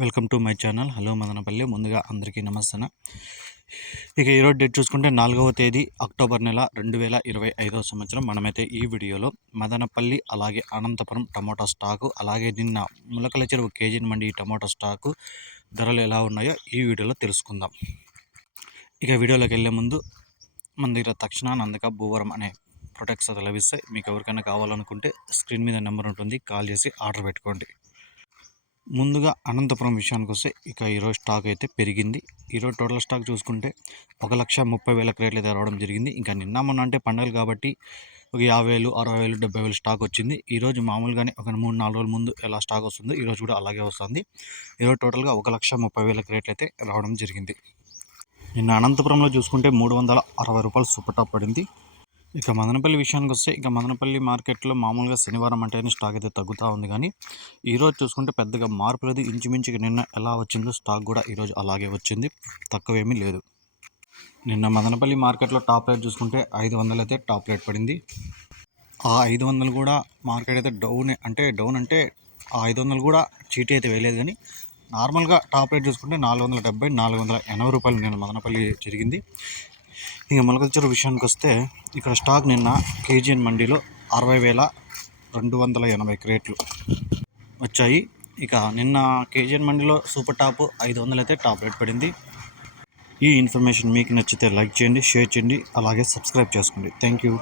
Welcome to my channel. Hello Madanapalle. ముందుగా అందరికీ నమస్తన ఇక ఈరోజు డేట్ చూసుకుంటే నాలుగవ తేదీ అక్టోబర్ నెల రెండు వేల ఇరవై ఐదవ సంవత్సరం. మనమైతే ఈ వీడియోలో మదనపల్లి అలాగే అనంతపురం టమాటా స్టాకు అలాగే నిన్న ములకల చెరువు కేజీ మండి టమాటా స్టాకు ధరలు ఎలా ఉన్నాయో ఈ వీడియోలో తెలుసుకుందాం. ఇక వీడియోలోకి వెళ్ళే ముందు మన దగ్గర తక్షణ నందక భూవరం అనే ప్రొడక్ట్స్ లభిస్తాయి. మీకు ఎవరికైనా కావాలనుకుంటే స్క్రీన్ మీద నెంబర్ ఉంటుంది. కాల్ చేసి ఆర్డర్ పెట్టుకోండి. ముందుగా అనంతపురం విషయానికి వస్తే ఇక ఈరోజు స్టాక్ అయితే పెరిగింది. ఈరోజు టోటల్ స్టాక్ చూసుకుంటే ఒక లక్ష ముప్పై వేల క్రేట్లు అయితే రావడం జరిగింది. ఇంకా నిన్న మొన్న అంటే పండుగలు కాబట్టి ఒక యాభై వేలు అరవై వేలు డెబ్బై వేలు స్టాక్ వచ్చింది. ఈరోజు మామూలుగానే ఒక మూడు నాలుగు రోజుల ముందు ఎలా స్టాక్ వస్తుందో ఈరోజు కూడా అలాగే వస్తుంది. ఈరోజు టోటల్గా ఒక లక్ష ముప్పై వేల క్రేట్లు అయితే రావడం జరిగింది. నిన్న అనంతపురంలో చూసుకుంటే మూడు వందల అరవై రూపాయలు సూపర్ టాప్ పడింది. ఇక మదనపల్లి విషయానికి వస్తే ఇక మదనపల్లి మార్కెట్లో మామూలుగా శనివారం అంటేనే స్టాక్ అయితే తగ్గుతూ ఉంది. కానీ ఈరోజు చూసుకుంటే పెద్దగా మార్పు లేదు. ఇంచుమించుగా నిన్న ఎలా వచ్చిందో స్టాక్ కూడా ఈరోజు అలాగే వచ్చింది. తక్కువేమీ లేదు. నిన్న మదనపల్లి మార్కెట్లో టాప్ రేట్ చూసుకుంటే ఐదు వందలు అయితే టాప్ రేట్ పడింది. ఆ ఐదు వందలు కూడా మార్కెట్ అయితే డౌన్ అంటే డౌన్ అంటే ఆ ఐదు వందలు కూడా చీటీ అయితే వేయలేదు. కానీ నార్మల్గా టాప్ రేట్ చూసుకుంటే నాలుగు వందల డెబ్బై నాలుగు వందల ఎనభై రూపాయలు నేను మదనపల్లి జరిగింది. ఇక మొలకల్చూరు విషయానికి వస్తే ఇక్కడ స్టాక్ నిన్న కేజీఎన్ మండీలో అరవై వేల రెండు వందల ఎనభై క్రేట్లు వచ్చాయి. ఇక నిన్న కేజీఎన్ మండీలో సూపర్ టాప్ ఐదు వందలు అయితే టాప్ రేట్ పడింది. ఈ ఇన్ఫర్మేషన్ మీకు నచ్చితే లైక్ చేయండి షేర్ చేయండి అలాగే సబ్స్క్రైబ్ చేసుకోండి. Thank you.